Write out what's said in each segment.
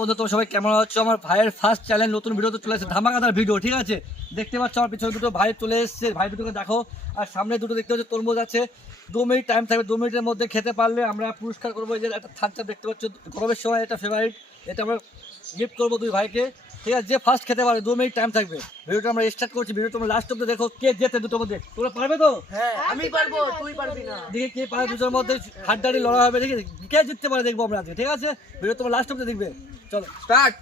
বন্ধু তোমরা সবাই কেমন হচ্ছে আমার ভাইয়ের ফার্স্ট চ্যানেল নতুন ভিডিও তো চলে এসেছে ধামাকাদার ভিডিও ঠিক আছে? দেখতে পাচ্ছ আমার পিছনে দুটো ভাই চলে এসেছে। ভাই দুটোকে দেখো। আর সামনে দুটো দেখতে পাচ্ছ তরমুজ আছে। দু মিনিট টাইম থাকবে, দু মিনিটের মধ্যে খেতে পারলে আমরা পুরস্কার করব। যে একটা থাকতে দেখতে পাচ্ছ, গরমের সময় এটা ফেভারিট এটা আমরা গিফট করব দুই ভাইকে। ঠিক আছে যে ফার্স্ট খেতে পারবে দু মিনিট টাইম থাকবে ভিডিওটা আমরা স্টার্ট করছি ভিডিও তোমরা লাস্ট অব্দি দেখো কে জেতে দুটোর মধ্যে তোমরা পারবে তো হ্যাঁ আমি পারব তুই পারবি না দেখি কে পারে দুজনের মধ্যে হাড্ডাডি লড়া হবে দেখি কে জিততে পারে দেখব আমরা আজকে ঠিক আছে ভিডিও তোমার লাস্ট অব্দি দেখবে চলো স্টার্ট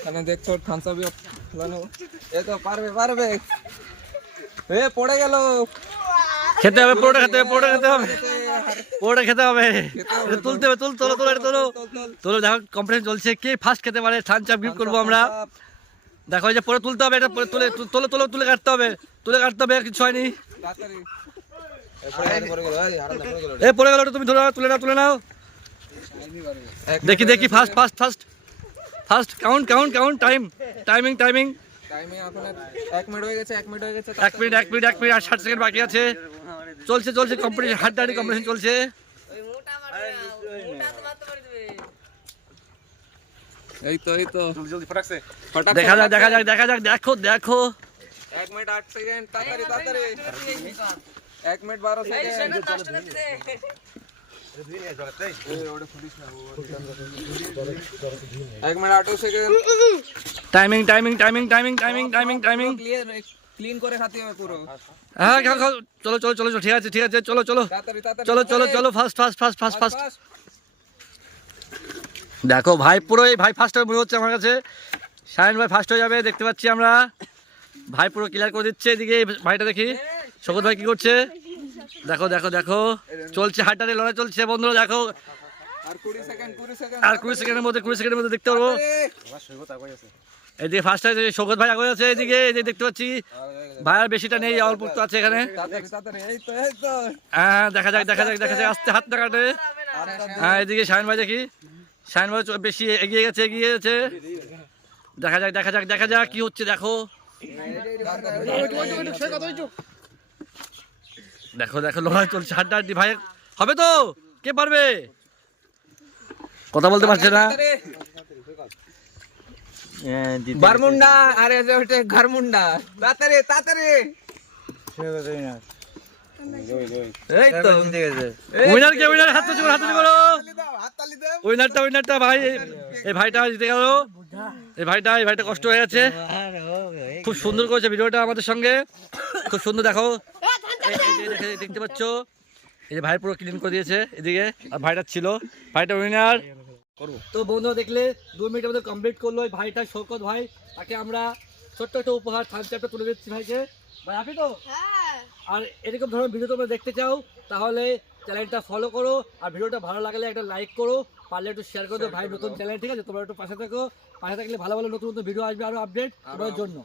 এখানে দেখছ থামস আপ ফেলানো। এ তো পারবে পারবে। এ পড়ে গেল। খেতে হবে পুরোটা খেতে হবে পুরোটা খেতে হবে। পুরোটা খেতে হবে। তুলতে হবে তুল তোলো তোলো তোলো। তোলো দেখো কম্পিটিশন চলছে। কে ফার্স্ট খেতে পারে? থান চাপ গিফট করব আমরা। দেখো এই যে পরে তুলতে হবে এটা পরে তুলে তোলো তোলো তুলে কাটতে হবে। তুলে কাটতে হবে কিছু হয়নি। এ পড়ে গেল তুমি ধরে তুলে নাও তুলে নাও। দেখি দেখি first first first first count count count time timing timing timing এখন এক মিনিট হয়ে গেছে এক মিনিট হয়ে গেছে এক মিনিট এক মিনিট এক মিনিট আর ষাট সেকেন্ড বাকি আছে। চলছে চলছে কম্পিটিশন হাড্ডাহাড্ডি কম্পিটিশন চলছে। এই তো এই তো। ফটাক দেখা যাক দেখা যাক দেখা যাক দেখো দেখো। এক মিনিট আট সেকেন্ড তাড়াতাড়ি তাড়াতাড়ি। এক মিনিট বারো সেকেন্ড এক মিনিট আট second timing timing timing timing timing timing timing clear clean করে খাতে হবে পুরো। হ্যাঁ খাও খাও চলো চলো চলো চলো, ঠিক আছে ঠিক আছে চলো চলো। চলো চলো চলো first first first first first দেখো ভাই পুরো এই ভাই ফার্স্ট হবে মনে হচ্ছে আমার কাছে। শাহিন ভাই ফার্স্ট হয়ে যাবে দেখতে পাচ্ছি আমরা। ভাই পুরো ক্লিয়ার করে দিচ্ছে এদিকে ভাইটা দেখি। শকত ভাই কি করছে? দেখো দেখো দেখো। চলছে হাড্ডারে লড়াই চলছে বন্ধুরা দেখো। আর কুড়ি সেকেন্ড কুড়ি সেকেন্ড। আর কুড়ি সেকেন্ডের মধ্যে কুড়ি সেকেন্ডের মধ্যে দেখতে পারব। এদিকে ফার্স্ট আছে শকত ভাই আগে আছে এদিকে এদিকে দেখতে পাচ্ছি। ভাই আর বেশিটা নেই অল্প একটু আছে এখানে। তো তো হ্যাঁ দেখা যাক দেখা যাক দেখা যাক। আস্তে হাত না কাটে হ্যাঁ এদিকে শাহিন ভাই দেখি। শাহিন ভাই বেশি এগিয়ে গেছে এগিয়ে গেছে। দেখা যাক দেখা যাক দেখা যাক কি হচ্ছে দেখো। দেখো দেখো লড়াই চলছে হাড্ডা হাড্ডি ভাই। হবে তো? কে পারবে? কথা বলতে পারছে না। বারমুন্ডা আরে ওটা ঘরমুন্ডা। তাড়াতাড়ি তাড়াতাড়ি। এই তো। উইনার কে উইনার হাত তুলে হাত তুলে করো। হাত তালি দাও উইনারটা উইনারটা ভাই। এই ভাইটা জিতে গেল। এই ভাইটা এই ভাইটা কষ্ট হয়ে যাচ্ছে। খুব সুন্দর করেছে ভিডিওটা আমাদের সঙ্গে। খুব সুন্দর দেখে- দেখতে পাচ্ছ? এই যে ভাই পুরো ক্লিন করে দিয়েছে এদিকে আর ভাইটা ছিল। ভাইটা উইনার তো বন্ধু দেখলে দু মিনিটের মধ্যে কমপ্লিট করল এই ভাইটা শৌকত ভাই। তাকে আমরা ছোট্ট একটা উপহার থার্ড তুলে দিচ্ছি ভাইকে। ভাই আপনি তো? আর এরকম ধরনের ভিডিও তোমরা দেখতে চাও তাহলে চ্যানেলটা ফলো করো আর ভিডিওটা ভালো লাগলে একটা লাইক করো পারলে একটু শেয়ার করে দিও ভাই নতুন চ্যানেল ঠিক আছে? তোমরা একটু পাশে থাকো পাশে থাকলে ভালো ভালো নতুন নতুন ভিডিও আসবে আরও আপডেট তোমাদের জন্য।